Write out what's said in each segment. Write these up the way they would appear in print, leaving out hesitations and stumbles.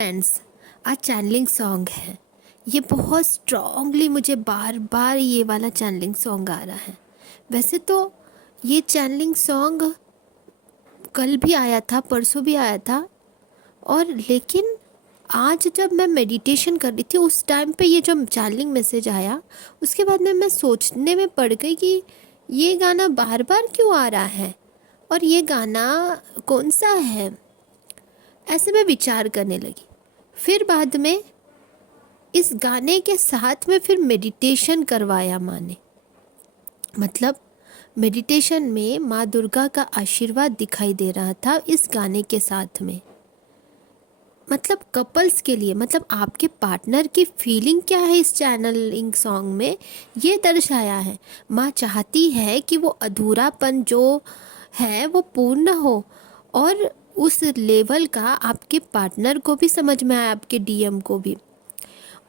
Friends, आज channelling song है। ये बहुत स्ट्रांगली मुझे बार बार ये वाला चैनलिंग सॉन्ग आ रहा है। वैसे तो ये चैनलिंग सॉन्ग कल भी आया था, परसों भी आया था, और लेकिन आज जब मैं मेडिटेशन कर रही थी उस टाइम पे ये जो चैनलिंग मैसेज आया, उसके बाद में मैं सोचने में पड़ गई कि ये गाना बार बार क्यों आ रहा है और ये गाना कौन सा है। ऐसे मैं विचार करने लगी। फिर बाद में इस गाने के साथ में फिर मेडिटेशन करवाया माँ ने। मतलब मेडिटेशन में माँ दुर्गा का आशीर्वाद दिखाई दे रहा था इस गाने के साथ में। मतलब कपल्स के लिए, मतलब आपके पार्टनर की फीलिंग क्या है इस चैनलिंग सॉन्ग में, ये दर्शाया है। माँ चाहती है कि वो अधूरापन जो है वो पूर्ण हो, और उस लेवल का आपके पार्टनर को भी समझ में आए, आपके डीएम को भी,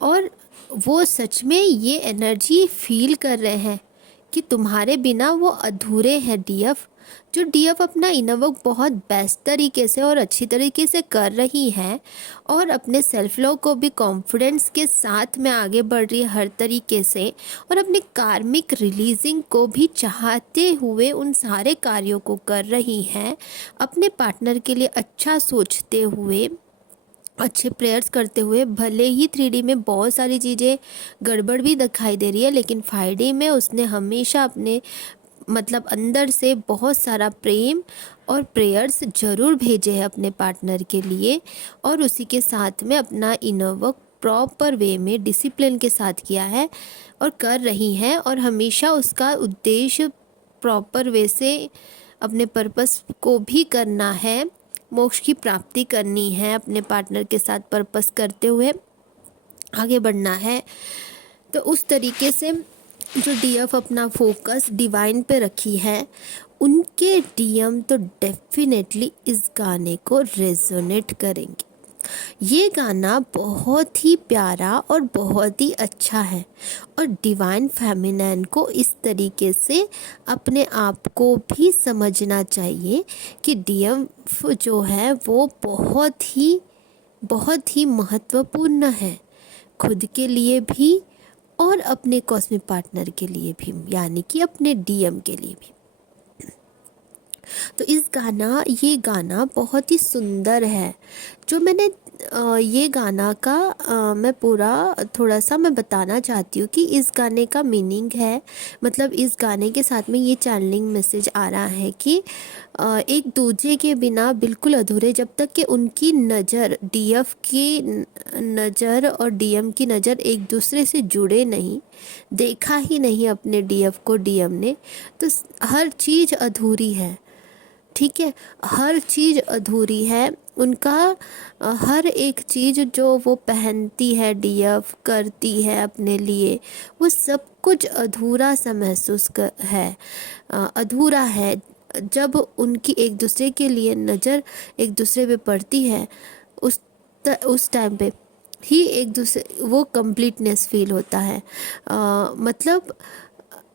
और वो सच में ये एनर्जी फील कर रहे हैं कि तुम्हारे बिना वो अधूरे हैं डीएफ। जो डीएफ अपना इनर वर्क बहुत बेस्ट तरीके से और अच्छी तरीके से कर रही है, और अपने सेल्फ लव को भी कॉन्फिडेंस के साथ में आगे बढ़ रही है हर तरीके से, और अपने कार्मिक रिलीजिंग को भी चाहते हुए उन सारे कार्यों को कर रही है, अपने पार्टनर के लिए अच्छा सोचते हुए, अच्छे प्रेयर्स करते हुए। भले ही 3D में बहुत सारी चीज़ें गड़बड़ भी दिखाई दे रही है, लेकिन 5D में उसने हमेशा अपने मतलब अंदर से बहुत सारा प्रेम और प्रेयर्स ज़रूर भेजे हैं अपने पार्टनर के लिए, और उसी के साथ में अपना इनर वर्क प्रॉपर वे में डिसिप्लिन के साथ किया है और कर रही हैं, और हमेशा उसका उद्देश्य प्रॉपर वे से अपने पर्पस को भी करना है, मोक्ष की प्राप्ति करनी है, अपने पार्टनर के साथ पर्पस करते हुए आगे बढ़ना है। तो उस तरीके से जो डीएफ अपना फोकस डिवाइन पे रखी है, उनके डीएम तो डेफिनेटली इस गाने को रेजोनेट करेंगे। ये गाना बहुत ही प्यारा और बहुत ही अच्छा है, और डिवाइन फेमिनिन को इस तरीके से अपने आप को भी समझना चाहिए कि डीएम जो है वो बहुत ही महत्वपूर्ण है, खुद के लिए भी और अपने कॉस्मिक पार्टनर के लिए भी, यानी कि अपने डीएम के लिए भी। तो ये गाना बहुत ही सुंदर है। जो मैंने ये गाना का मैं पूरा थोड़ा सा मैं बताना चाहती हूँ कि इस गाने का मीनिंग है। मतलब इस गाने के साथ में ये चैनलिंग मैसेज आ रहा है कि एक दूसरे के बिना बिल्कुल अधूरे, जब तक कि उनकी नज़र, डीएफ की नज़र और डीएम की नज़र एक दूसरे से जुड़े नहीं, देखा ही नहीं अपने डीएफ को डीएम ने, तो हर चीज़ अधूरी है। ठीक है, हर चीज़ अधूरी है। उनका हर एक चीज़ जो वो पहनती है, डीएफ करती है अपने लिए, वो सब कुछ अधूरा सा महसूस है, अधूरा है। जब उनकी एक दूसरे के लिए नज़र एक दूसरे पे पड़ती है, उस टाइम पे ही एक दूसरे वो कंप्लीटनेस फील होता है। मतलब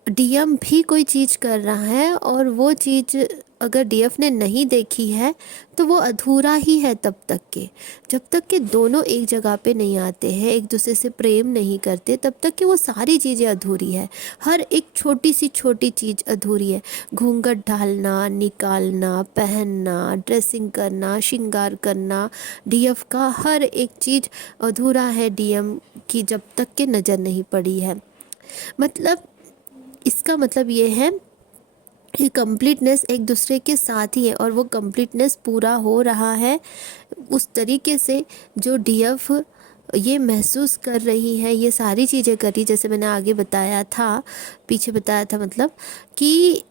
डीएम भी कोई चीज़ कर रहा है, और वो चीज़ अगर डीएफ ने नहीं देखी है तो वो अधूरा ही है तब तक के, जब तक कि दोनों एक जगह पे नहीं आते हैं, एक दूसरे से प्रेम नहीं करते, तब तक कि वो सारी चीज़ें अधूरी है। हर एक छोटी सी छोटी चीज़ अधूरी है। घूंघट डालना, निकालना, पहनना, ड्रेसिंग करना, श्रृंगार करना, डीएफ का हर एक चीज़ अधूरा है डीएम की, जब तक के नज़र नहीं पड़ी है। मतलब इसका मतलब ये है कि कंप्लीटनेस एक दूसरे के साथ ही है, और वो कंप्लीटनेस पूरा हो रहा है उस तरीके से जो डीएफ ये महसूस कर रही है, ये सारी चीज़ें कर रही, जैसे मैंने आगे बताया था, पीछे बताया था, मतलब कि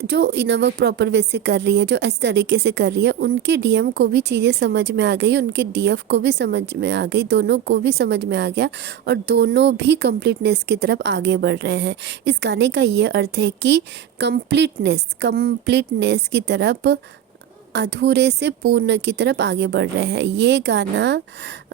जो इनर वर्क प्रॉपर वे से कर रही है, जो इस तरीके से कर रही है, उनके डीएम को भी चीज़ें समझ में आ गई, उनके डीएफ को भी समझ में आ गई, दोनों को भी समझ में आ गया, और दोनों भी कंप्लीटनेस की तरफ आगे बढ़ रहे हैं। इस गाने का ये अर्थ है कि कंप्लीटनेस की तरफ, अधूरे से पूर्ण की तरफ आगे बढ़ रहे हैं। ये गाना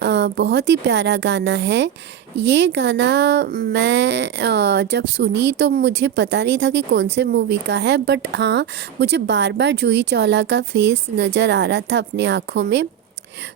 बहुत ही प्यारा गाना है। ये गाना मैं जब सुनी तो मुझे पता नहीं था कि कौन से मूवी का है, बट हाँ, मुझे बार बार जूही चावला का फेस नज़र आ रहा था अपने आँखों में,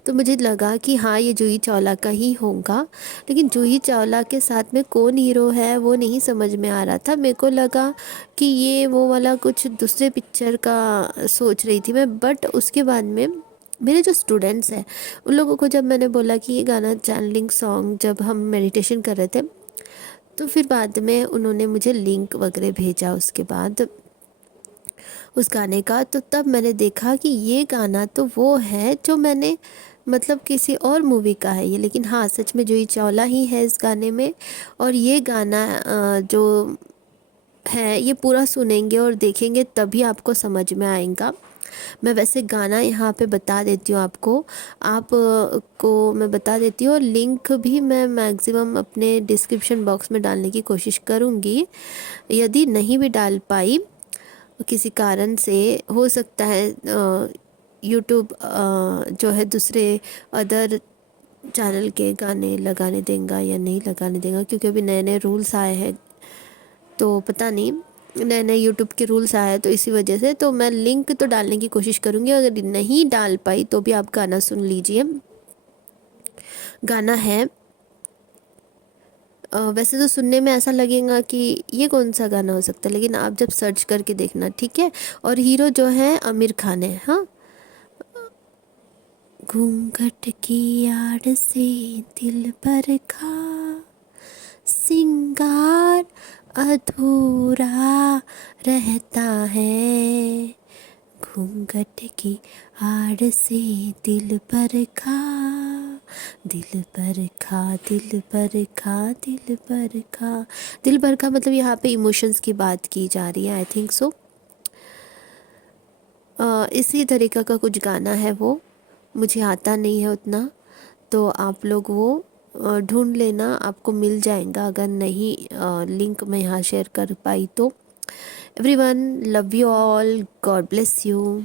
तो मुझे लगा कि हाँ ये जूही चावला का ही होगा, लेकिन जूही चावला के साथ में कौन हीरो है वो नहीं समझ में आ रहा था। मेरे को लगा कि ये वो वाला कुछ दूसरे पिक्चर का सोच रही थी मैं, बट उसके बाद में मेरे जो स्टूडेंट्स हैं उन लोगों को जब मैंने बोला कि ये गाना चैनलिंग सॉन्ग, जब हम मेडिटेशन कर रहे थे तो फिर बाद में उन्होंने मुझे लिंक वगैरह भेजा उसके बाद उस गाने का, तो तब मैंने देखा कि ये गाना तो वो है जो मैंने मतलब किसी और मूवी का है ये, लेकिन हाँ सच में जूही चावला ही है इस गाने में। और ये गाना जो है ये पूरा सुनेंगे और देखेंगे तभी आपको समझ में आएगा। मैं वैसे गाना यहाँ पे बता देती हूँ आपको, को मैं बता देती हूँ, और लिंक भी मैं मैक्सिमम अपने डिस्क्रिप्शन बॉक्स में डालने की कोशिश करूँगी। यदि नहीं भी डाल पाई किसी कारण से, हो सकता है यूट्यूब जो है दूसरे अदर चैनल के गाने लगाने देगा या नहीं लगाने देगा, क्योंकि अभी नए नए रूल्स आए हैं तो पता नहीं, नए नए यूट्यूब के रूल्स आए हैं तो इसी वजह से। तो मैं लिंक तो डालने की कोशिश करूँगी, अगर नहीं डाल पाई तो भी आप गाना सुन लीजिए। गाना है वैसे तो सुनने में ऐसा लगेगा कि ये कौन सा गाना हो सकता है, लेकिन आप जब सर्च करके देखना, ठीक है। और हीरो जो है आमिर खान है। हाँ, घूंघट की आड़ से दिल पर खा, सिंगार अधूरा रहता है, घूंघट की आड़ से दिल पर खा, दिल पर खा, दिल पर खा, दिल पर खा। दिल पर खा मतलब यहाँ पे इमोशंस की बात की जा रही है, आई थिंक सो। इसी तरीक़ा का कुछ गाना है, वो मुझे आता नहीं है उतना, तो आप लोग वो ढूंढ लेना, आपको मिल जाएगा अगर नहीं लिंक मैं यहाँ शेयर कर पाई तो। Everyone, love you all, God bless you.